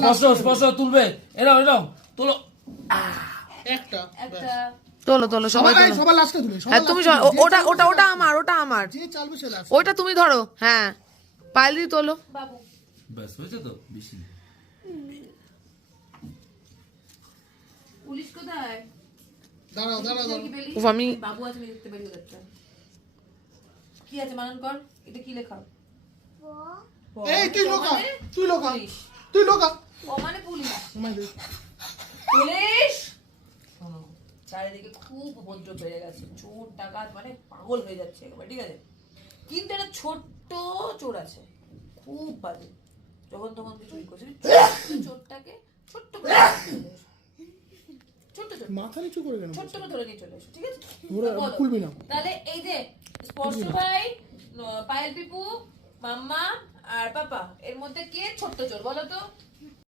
স্পষ্ট তুলবে। এরাও তোলো। একটা তোলো সবাই তোলো। সবার লাস্টে তুলে। হ্যাঁ তুমি ওটা আমার যে চালবে সে লাস্ট। ওইটা তুমি ধরো। হ্যাঁ পায়েল দি তোলো। বাবু ব্যাস হয়েছে তো বেশি। পুলিশ কোথায়? দাঁড়াও উফ, আমি বাবু আছে, আমি দেখতে পারি ওদেরটা। কি আছে মানন কর, এটা কি লেখা? এই তুই লোকা পুলিশ। তুই লোকা ও মানে পুলিশ। তোমায় দে। পুলিশ শোনো, চারিদিকে খুব উপদ্রব বেড়ে গেছে, চোর ডাকাত মানে পাগল হয়ে যাচ্ছে একেবারে, ঠিক আছে? কিন্তু একটা ছোট্ট চোর আছে, খুব বাজে, যখন তখন চুরি করছে। চোরটাকে ছোট্ট করে ছোট্ট মাথা নিচু করে কেন? ছোট্ট করে ধরে নিয়ে চলে এসো, ঠিক আছে? ধরে বলো। খুলবি না। তাহলে এই যে স্পর্শ ভাই, পায়েল পিপু, মাম্মা আর পাপা, এর মধ্যে কে ছোট্ট চোর বলো তো?